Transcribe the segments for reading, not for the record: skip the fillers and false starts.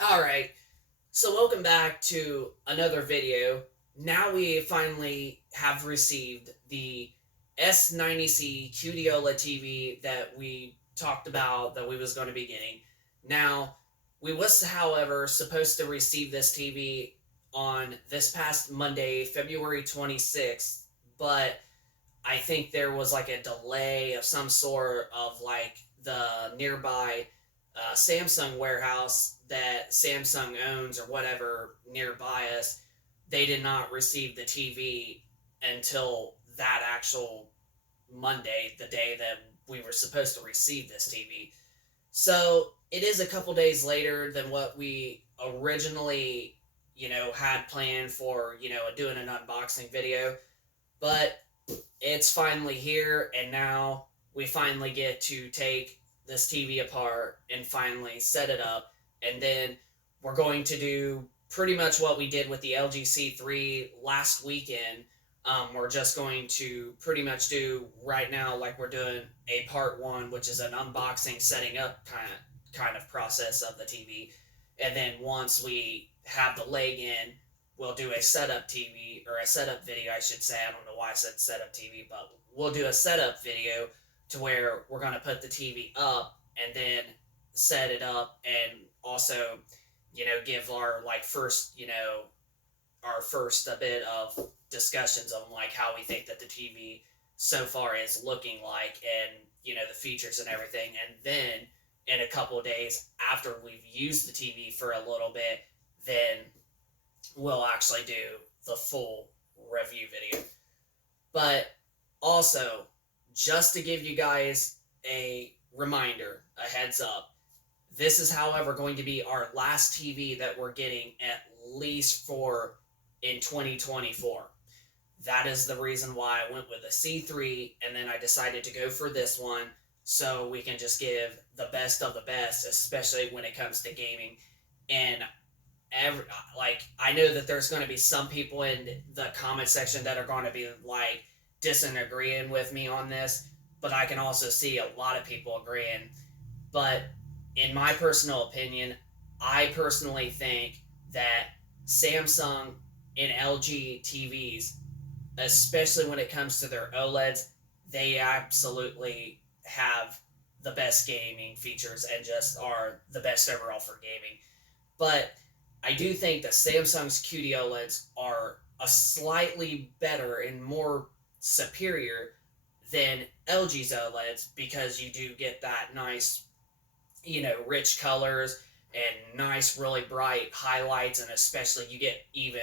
Alright, so welcome back to another video. Now we finally have received the S90C QD OLED TV that we talked about that we was going to be getting. Now, we was, however, supposed to receive this TV on this past Monday, February 26th, but I think there was like a delay of some sort of like the nearby Samsung warehouse that Samsung owns or whatever nearby us. They did not receive the TV until that actual Monday, the day that we were supposed to receive this TV. So it is a couple days later than what we originally, had planned for, doing an unboxing video. But it's finally here, and now we finally get to take this TV apart and finally set it up. And then we're going to do pretty much what we did with the LG C3 last weekend. We're just going to pretty much do right now, like we're doing a part one, which is an unboxing, setting up kind of process of the TV. And then once we have the leg in, we'll do a setup TV or a setup video, I should say. I don't know why I said setup TV, but we'll do a setup video to where we're going to put the TV up and then set it up and also, give our like first, our first a bit of discussions on like how we think that the TV so far is looking like and, the features and everything. And then in a couple of days after we've used the TV for a little bit, then we'll actually do the full review video. But also, just to give you guys a reminder, a heads up, this is, however, going to be our last TV that we're getting at least for in 2024. That is the reason why I went with a C3 and then I decided to go for this one so we can just give the best of the best, especially when it comes to gaming. And I know that there's going to be some people in the comment section that are going to be like disagreeing with me on this, but I can also see a lot of people agreeing. But in my personal opinion, I personally think that Samsung and LG TVs, especially when it comes to their OLEDs, they absolutely have the best gaming features and just are the best overall for gaming. But I do think that Samsung's QD OLEDs are a slightly better and more superior than LG's OLEDs because you do get that nice, rich colors and nice, really bright highlights, and especially you get even,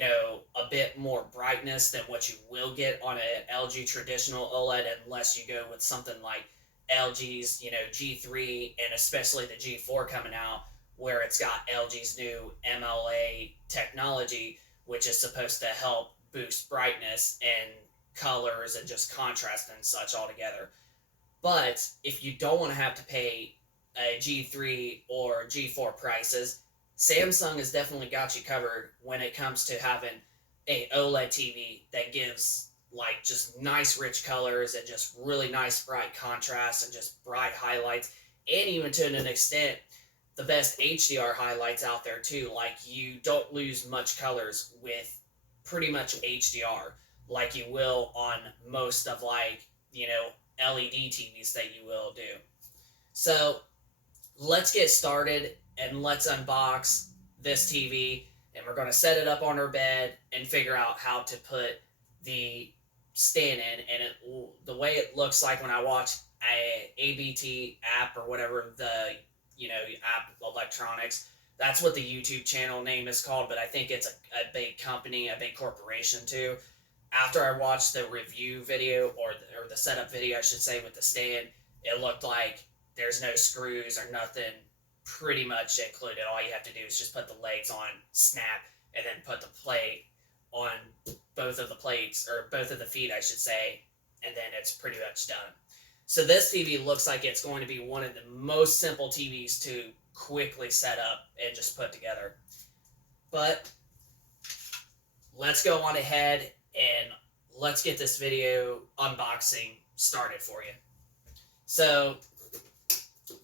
a bit more brightness than what you will get on an LG traditional OLED unless you go with something like LG's, G3 and especially the G4 coming out where it's got LG's new MLA technology, which is supposed to help boost brightness and colors and just contrast and such altogether. But if you don't want to have to pay a G3 or G4 prices, Samsung has definitely got you covered when it comes to having a OLED TV that gives like just nice rich colors and just really nice bright contrast and just bright highlights, and even to an extent the best HDR highlights out there too. Like you don't lose much colors with pretty much HDR like you will on most of like, LED TVs that you will do. So let's get started and let's unbox this TV, and we're going to set it up on our bed and figure out how to put the stand in. And the way it looks like when I watch a ABT app or whatever the app electronics, that's what the YouTube channel name is called, but I think it's a big company, a big corporation too. After I watched the review video or the setup video, I should say, with the stand, it looked like there's no screws or nothing pretty much included. All you have to do is just put the legs on, snap, and then put the plate on both of the plates, or both of the feet, I should say, and then it's pretty much done. So this TV looks like it's going to be one of the most simple TVs to quickly set up and just put together. But let's go on ahead and let's get this video unboxing started for you. So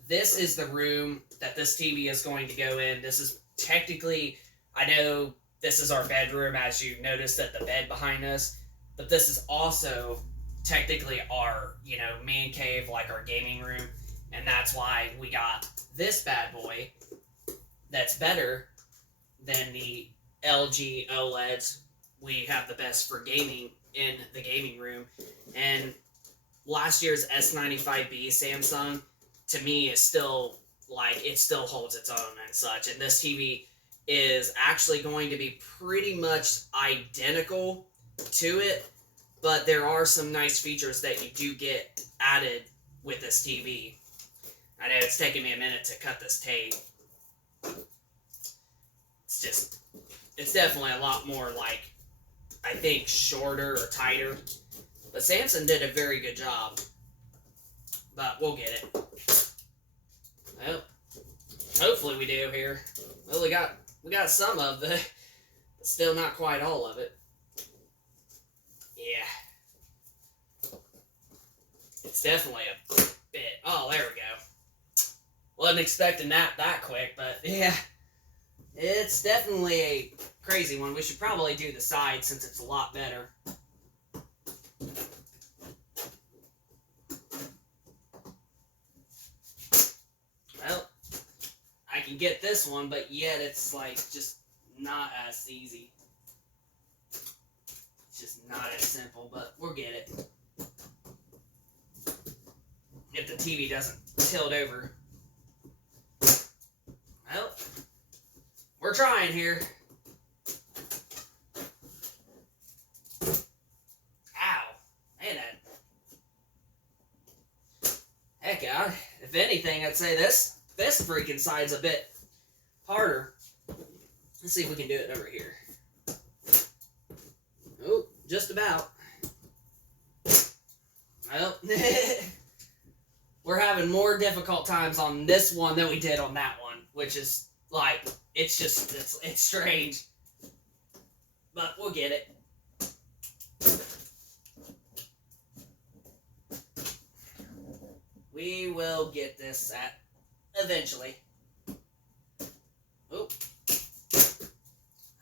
this is the room that this TV is going to go in. This is technically, I know this is our bedroom, as you noticed at the bed behind us, but this is also technically our, man cave, like our gaming room, and that's why we got this bad boy that's better than the LG OLEDs. We have the best for gaming in the gaming room, and last year's S95B Samsung, to me, is still, it still holds its own and such, and this TV is actually going to be pretty much identical to it, but there are some nice features that you do get added with this TV. I know it's taking me a minute to cut this tape. It's definitely a lot more, I think, shorter or tighter. But Samsung did a very good job. But we'll get it. Well, hopefully we do here. Well, we got some of the, but still not quite all of it. Yeah. It's definitely a bit. Oh, there we go. Wasn't expecting that quick, but yeah. It's definitely a crazy one. We should probably do the side since it's a lot better. Well, I can get this one, but yet it's just not as easy. It's just not as simple, but we'll get it. If the TV doesn't tilt over. Well, we're trying here. Ow. Man, heck, if anything, I'd say this freaking side's a bit harder. Let's see if we can do it over here. Oh, just about. Well, we're having more difficult times on this one than we did on that one, which is it's strange. But we'll get it. We will get this eventually. Oh.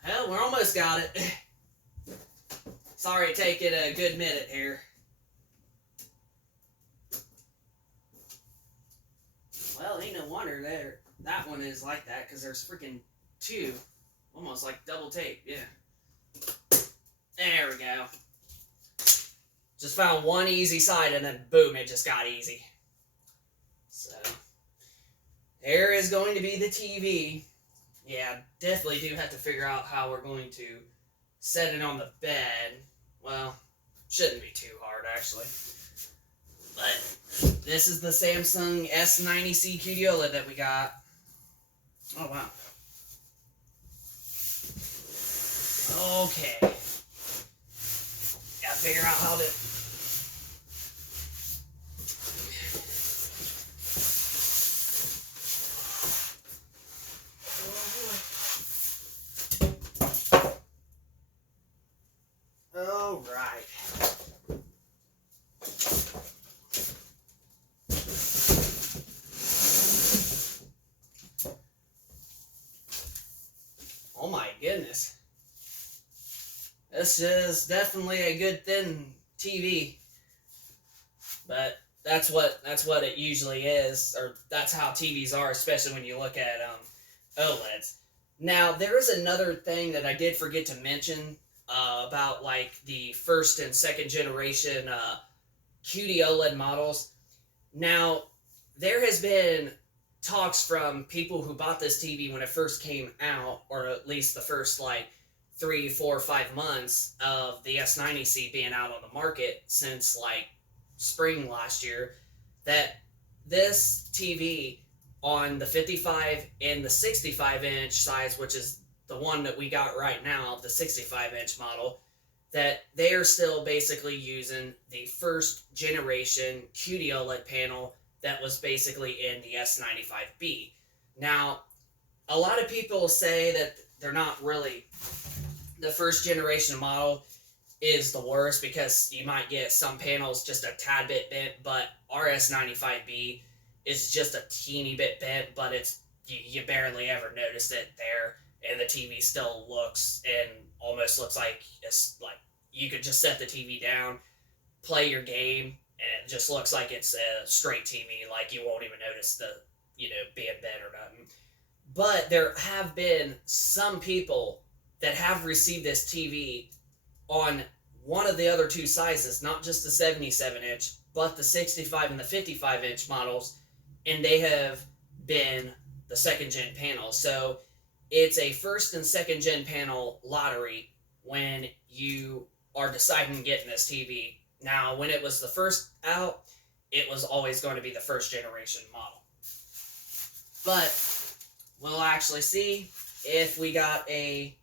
Hell, we're almost got it. Sorry, taking a good minute here. Well, ain't no wonder that one is like that, because there's freaking two. Almost like double tape, yeah. There we go. Just found one easy side, and then boom, it just got easy. So, there is going to be the TV. Yeah, definitely do have to figure out how we're going to set it on the bed. Well, shouldn't be too hard, actually. But this is the Samsung S90C QD OLED that we got. Oh, wow. Okay. Gotta figure out how to... All right. Oh my goodness. This is definitely a good thin TV. But that's what it usually is, or that's how TVs are, especially when you look at OLEDs. Now, there is another thing that I did forget to mention about the first and second generation QD OLED models. Now, there has been talks from people who bought this TV when it first came out, or at least the first 3, 4, 5 months of the S90C being out on the market since spring last year, that this TV on the 55 and the 65 inch size, which is the one that we got right now, the 65 inch model, that they are still basically using the first generation QD OLED panel that was basically in the S95B. Now, a lot of people say that they're not really, the first generation model is the worst because you might get some panels just a tad bit bent, but our S95B is just a teeny bit bent, but you barely ever notice it there, and the TV still looks and almost looks like it's like you could just set the TV down, play your game, and it just looks like it's a straight TV. Like you won't even notice the being bent or nothing. But there have been some people that have received this TV on one of the other two sizes, not just the 77-inch, but the 65 and the 55-inch models, and they have been the second gen panel. So it's a first and second gen panel lottery when you are deciding getting this TV. Now, when it was the first out, it was always going to be the first generation model. But we'll actually see if we got a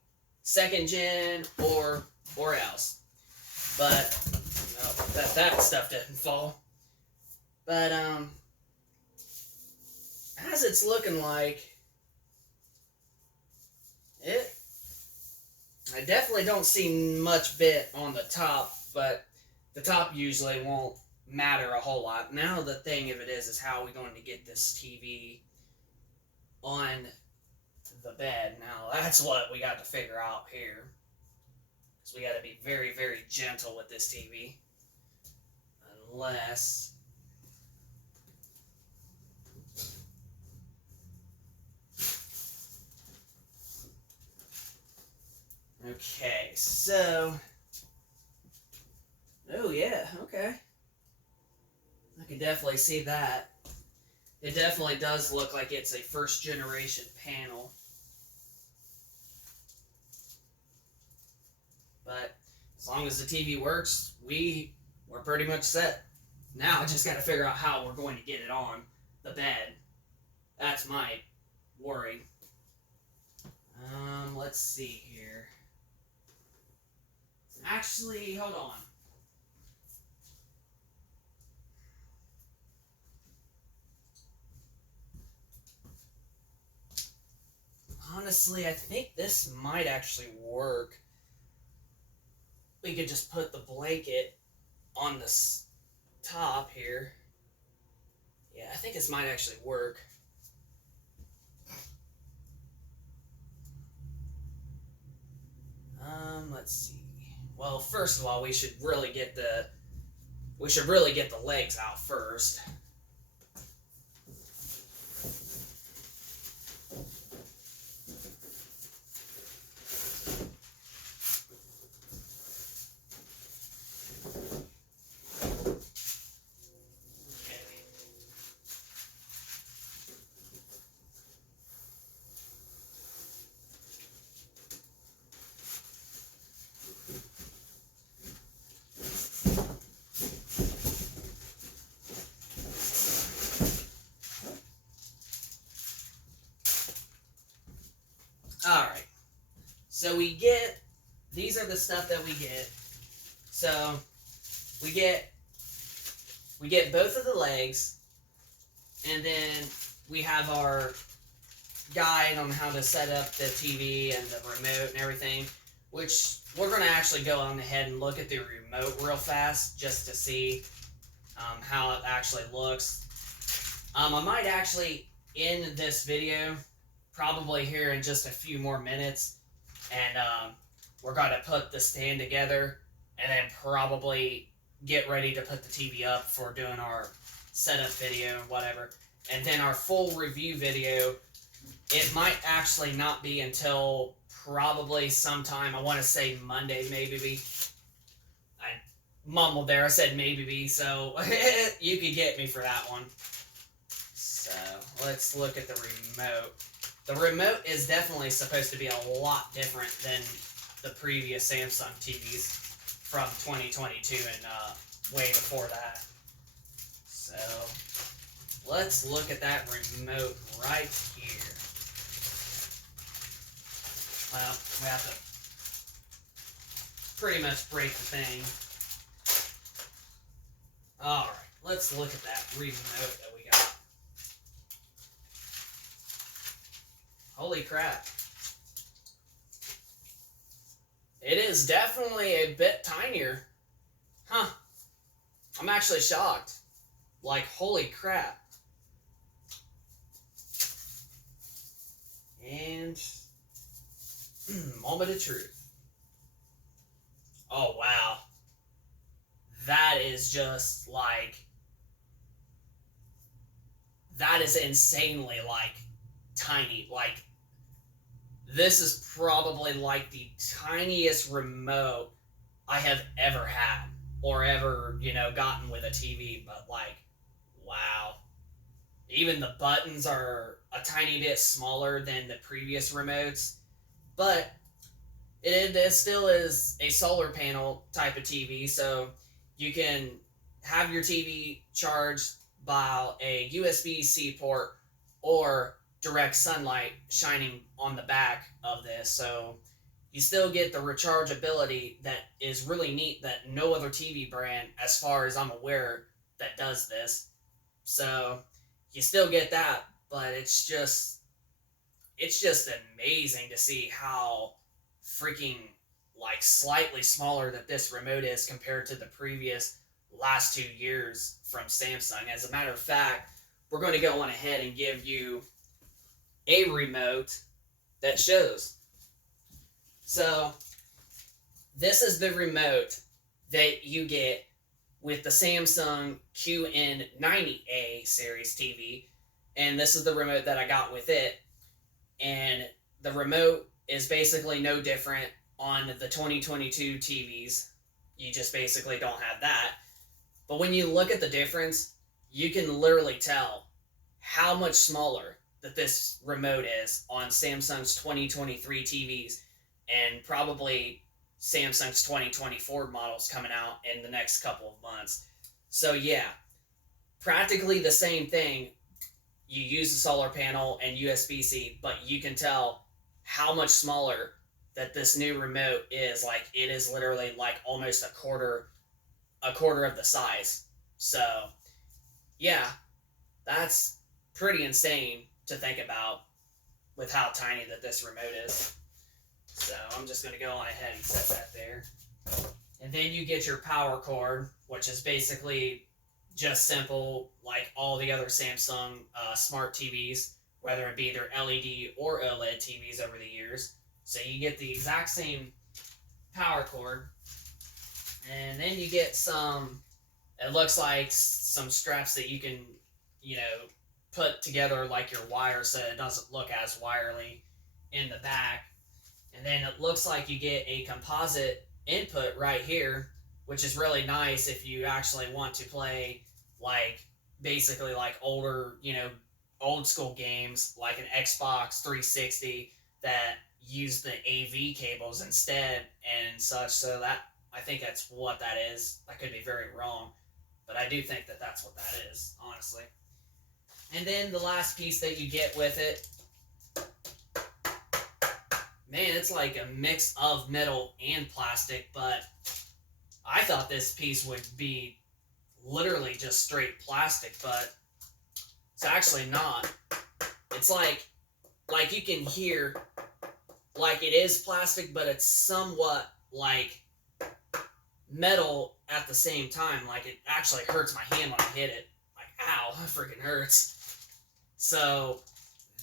second gen or else. But that stuff didn't fall. But as it's looking like it, I definitely don't see much bit on the top, but the top usually won't matter a whole lot. Now the thing of it is how we're going to get this TV on the bed. Now that's what we got to figure out here. Because we got to be very, very gentle with this TV. Unless... Okay, so... Oh yeah, okay. I can definitely see that. It definitely does look like it's a first generation panel. But as long as the TV works, we're pretty much set. Now I just got to figure out how we're going to get it on the bed. That's my worry. Let's see here. Actually, hold on. Honestly, I think this might actually work. We could just put the blanket on the top here. Yeah, I think this might actually work. Let's see. Well, first of all, we should really get the legs out first. Alright, so these are the stuff that we get. So, we get both of the legs, and then we have our guide on how to set up the TV and the remote and everything, which we're going to actually go on ahead and look at the remote real fast, just to see how it actually looks. I might actually end this video probably here in just a few more minutes, and we're going to put the stand together and then probably get ready to put the TV up for doing our setup video and whatever. And then our full review video, it might actually not be until probably sometime, I want to say Monday maybe. I mumbled there, I said maybe, so you could get me for that one. So let's look at the remote. The remote is definitely supposed to be a lot different than the previous Samsung TVs from 2022 and way before that. So let's look at that remote right here. Well, we have to pretty much break the thing. Alright, let's look at that remote that we got. Holy crap. It is definitely a bit tinier. Huh. I'm actually shocked. Like, holy crap. And moment of truth. Oh wow. That is just like, that is insanely like tiny. Like, this is probably like the tiniest remote I have ever had or ever, gotten with a TV. But like, wow. Even the buttons are a tiny bit smaller than the previous remotes. But it still is a solar panel type of TV, so you can have your TV charged by a USB-C port or direct sunlight shining on the back of this. So you still get the rechargeability that is really neat, that no other TV brand, as far as I'm aware, that does this. So you still get that, but it's just amazing to see how freaking like slightly smaller that this remote is compared to the previous last 2 years from Samsung. As a matter of fact, we're going to go on ahead and give you a remote that shows. So this is the remote that you get with the Samsung QN90A series TV, and this is the remote that I got with it. And the remote is basically no different on the 2022 TVs. You just basically don't have that. But when you look at the difference, you can literally tell how much smaller that this remote is on Samsung's 2023 TVs, and probably Samsung's 2024 models coming out in the next couple of months. So yeah, practically the same thing. You use the solar panel and USB-C, but you can tell how much smaller that this new remote is. Like, it is literally like almost a quarter of the size. So yeah, that's pretty insane to think about with how tiny that this remote is. So I'm just going to go on ahead and set that there. And then you get your power cord, which is basically just simple like all the other Samsung smart TVs, whether it be their LED or OLED TVs over the years. So you get the exact same power cord, and then you get some, it looks like some straps that you can, put together like your wire so it doesn't look as wirely in the back. And then it looks like you get a composite input right here, which is really nice if you actually want to play like basically like older, old school games like an Xbox 360 that use the AV cables instead and such. So that, I think that's what that is. I could be very wrong, but I do think that that's what that is, honestly. And then the last piece that you get with it, man, it's like a mix of metal and plastic, but I thought this piece would be literally just straight plastic, but it's actually not. It's like you can hear like it is plastic, but it's somewhat like metal at the same time. Like, it actually hurts my hand when I hit it. Like, ow, it freaking hurts. So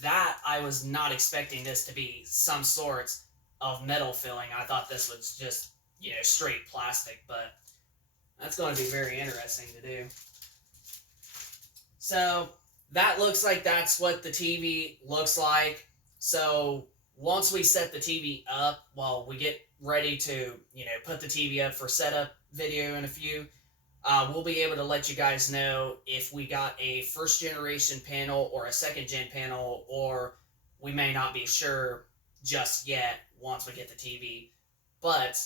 that, I was not expecting this to be some sorts of metal filling. I thought this was just, straight plastic, but that's going to be very interesting to do. So that looks like that's what the TV looks like. So once we set the TV up, well, we get ready to, put the TV up for setup video in a few, we'll be able to let you guys know if we got a first generation panel or a second gen panel, or we may not be sure just yet once we get the TV. But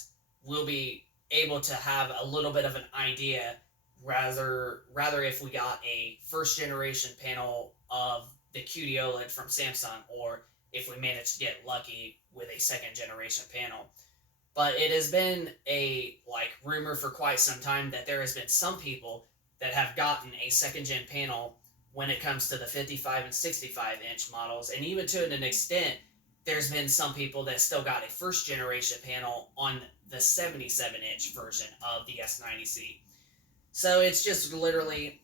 we'll be able to have a little bit of an idea rather if we got a first generation panel of the QD OLED from Samsung, or if we managed to get lucky with a second generation panel. But it has been a rumor for quite some time that there has been some people that have gotten a second gen panel when it comes to the 55 and 65 inch models, and even to an extent, there's been some people that still got a first generation panel on the 77 inch version of the S90C. So it's just literally,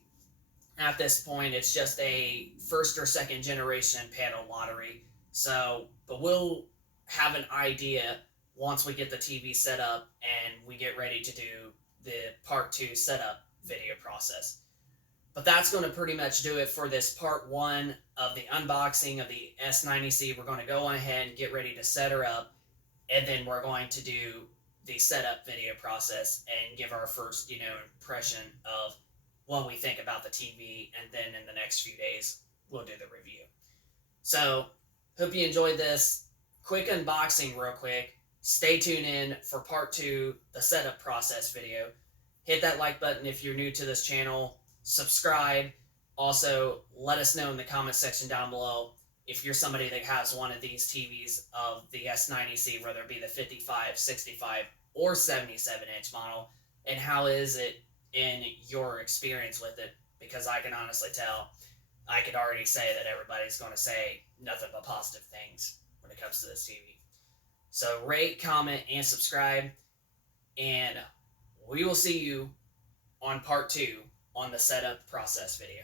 at this point, it's just a first or second generation panel lottery. So, but we'll have an idea once we get the TV set up and we get ready to do the part 2 setup video process. But that's going to pretty much do it for this part 1 of the unboxing of the S90C. We're going to go on ahead and get ready to set her up, and then we're going to do the setup video process and give our first, impression of what we think about the TV, and then in the next few days, we'll do the review. So, hope you enjoyed this quick unboxing real quick. Stay tuned in for part 2, the setup process video. Hit that like button if you're new to this channel. Subscribe. Also, let us know in the comment section down below if you're somebody that has one of these TVs of the S90C, whether it be the 55, 65, or 77-inch model, and how is it in your experience with it, because I can honestly tell, I could already say that everybody's going to say nothing but positive things when it comes to this TV. So rate, comment, and subscribe, and we will see you on part 2 on the setup process video.